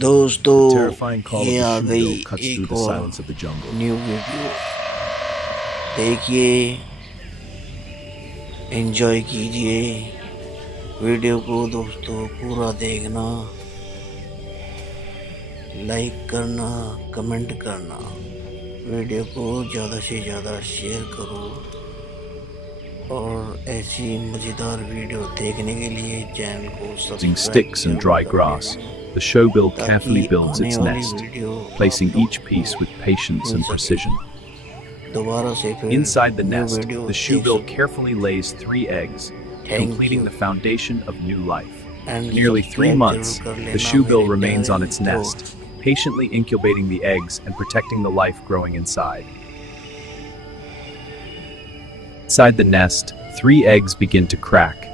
दोस्तों terrifying call ये of the आ गई shoebill cuts through एक the और silence of the jungle. New video, देखिए, एंजॉय कीजिए वीडियो को दोस्तों। पूरा देखना, लाइक करना, कमेंट करना, वीडियो को ज़्यादा से ज़्यादा शेयर करो और ऐसी मज़ेदार वीडियो देखने के लिए चैनल को Using सब्सक्राइब sticks and जरूर dry कर grass, लेना, the shoebill ताकि carefully builds आने its वाली nest, वीडियो placing आप लोगों each को piece with patience mill and सके। precision. दोबारा से फिर Inside the new nest, video the देख shoebill सको। carefully lays 3 eggs, thank completing you the foundation of new life. And For nearly 3 subscribe जरूर months, कर the लेना shoebill मेरे remains प्यारे on its मित्रों। nest, patiently incubating the eggs and protecting the life growing inside. Inside the nest, 3 eggs begin to crack,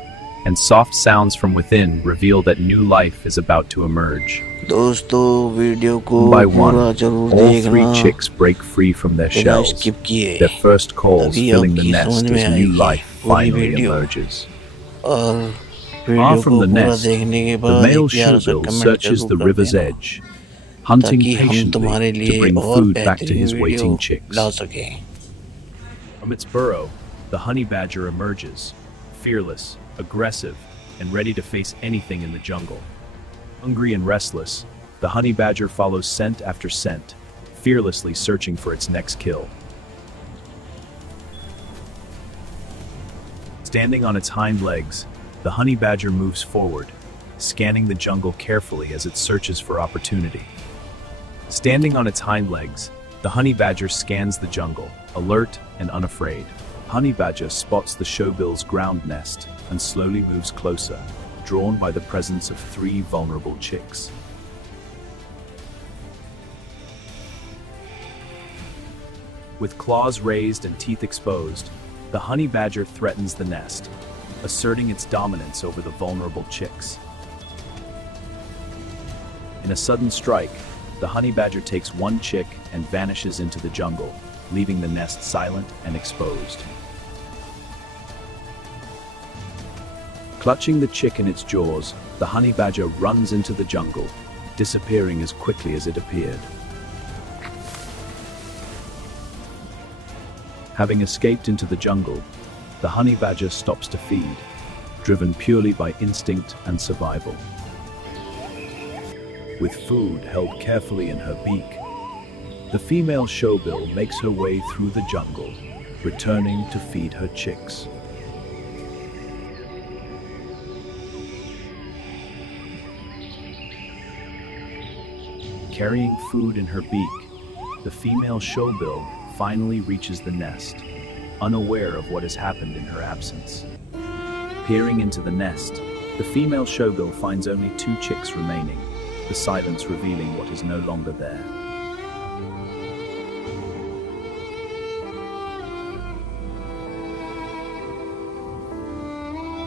and soft sounds from within reveal that new life is about to emerge. दोस्तों video को One by one, पूरा जरूर all 3 देखना, chicks break free from their बिना shells, skip किए, their first calls तभी filling the आपकी समझ nest में as new आएगी life पूरी finally वीडियो। emerges. और Far वीडियो from को the पूरा nest, देखने के the बाद male एक प्यारा सा shoebill कमेंट searches जरूर the कर river's देना, edge, hunting ताकि हम patiently तुम्हारे to लिए bring और food back to बेहतरीन his वीडियो waiting chicks. ला सकें। From its burrow, the honey badger emerges, fearless, aggressive, and ready to face anything in the jungle. Hungry and restless, the honey badger follows scent after scent, fearlessly searching for its next kill. Standing on its hind legs, the honey badger moves forward, scanning the jungle carefully as it searches for opportunity. Standing on its hind legs, the honey badger scans the jungle, alert and unafraid. Honey badger spots the shoebill's ground nest and slowly moves closer, drawn by the presence of 3 vulnerable chicks. With claws raised and teeth exposed, the honey badger threatens the nest, asserting its dominance over the vulnerable chicks. In a sudden strike, the honey badger takes one chick and vanishes into the jungle, leaving the nest silent and exposed. Clutching the chick in its jaws, the honey badger runs into the jungle, disappearing as quickly as it appeared. Having escaped into the jungle, the honey badger stops to feed, driven purely by instinct and survival. With food held carefully in her beak, the female shoebill makes her way through the jungle, returning to feed her chicks. Carrying food in her beak, the female shoebill finally reaches the nest, unaware of what has happened in her absence. Peering into the nest, the female shoebill finds only 2 chicks remaining, the silence revealing what is no longer there.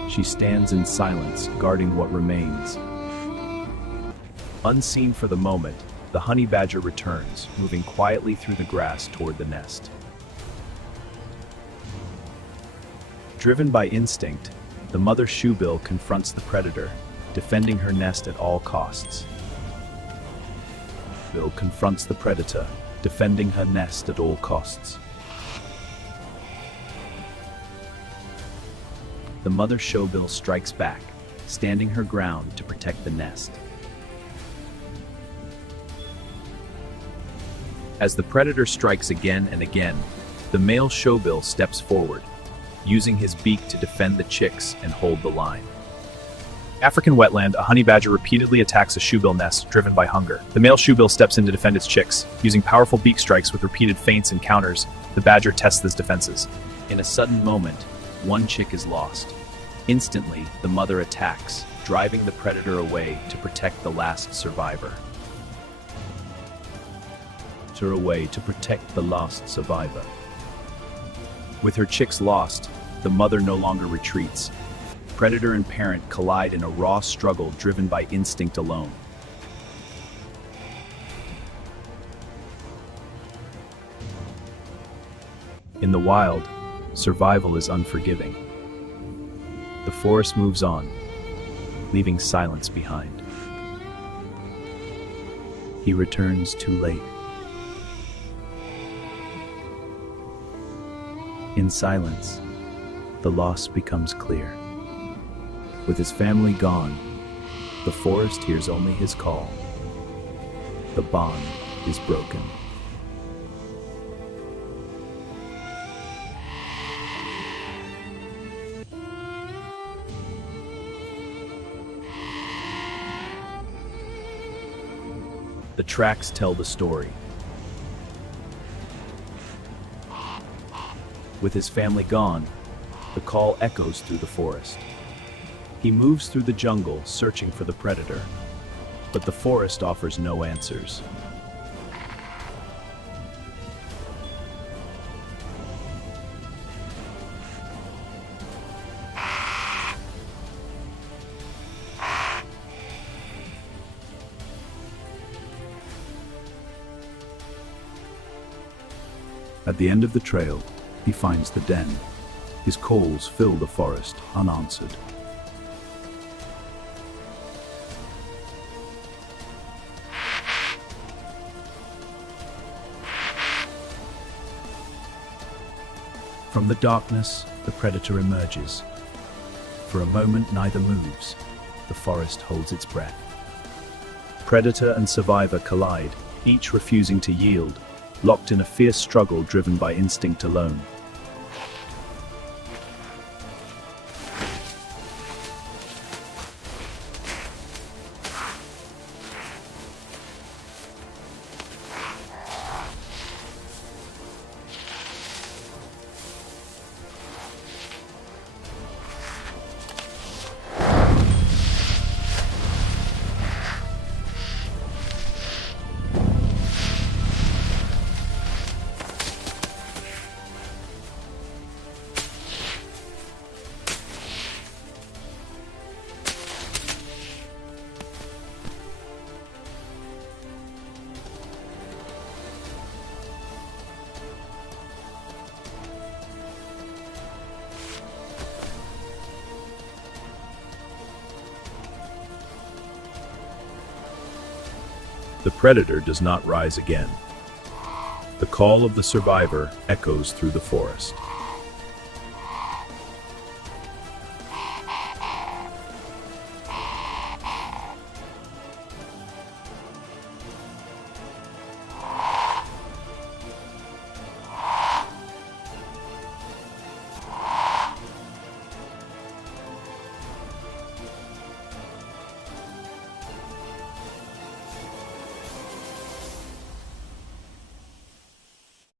She stands in silence, guarding what remains. Unseen for the moment, the honey badger returns, moving quietly through the grass toward the nest. Driven by instinct, the mother shoebill confronts the predator, defending her nest at all costs. Bill confronts the predator, defending her nest at all costs. The mother shoebill strikes back, standing her ground to protect the nest. As the predator strikes again and again, the male shoebill steps forward, using his beak to defend the chicks and hold the line. African wetland, a honey badger repeatedly attacks a shoebill nest, driven by hunger. The male shoebill steps in to defend its chicks. Using powerful beak strikes with repeated feints and counters, the badger tests its defenses. In a sudden moment, one chick is lost. Instantly, the mother attacks, driving the predator away to protect the last survivor. With her chicks lost, the mother no longer retreats. Predator and parent collide in a raw struggle driven by instinct alone. In the wild, survival is unforgiving. The forest moves on, leaving silence behind. He returns too late. In silence, the loss becomes clear. With his family gone, the forest hears only his call. The bond is broken. The tracks tell the story. With his family gone, the call echoes through the forest. He moves through the jungle searching for the predator, but the forest offers no answers. At the end of the trail, he finds the den. His calls fill the forest unanswered. From the darkness, the predator emerges. For a moment, neither moves. The forest holds its breath. Predator and survivor collide, each refusing to yield, locked in a fierce struggle driven by instinct alone. The predator does not rise again. The call of the survivor echoes through the forest.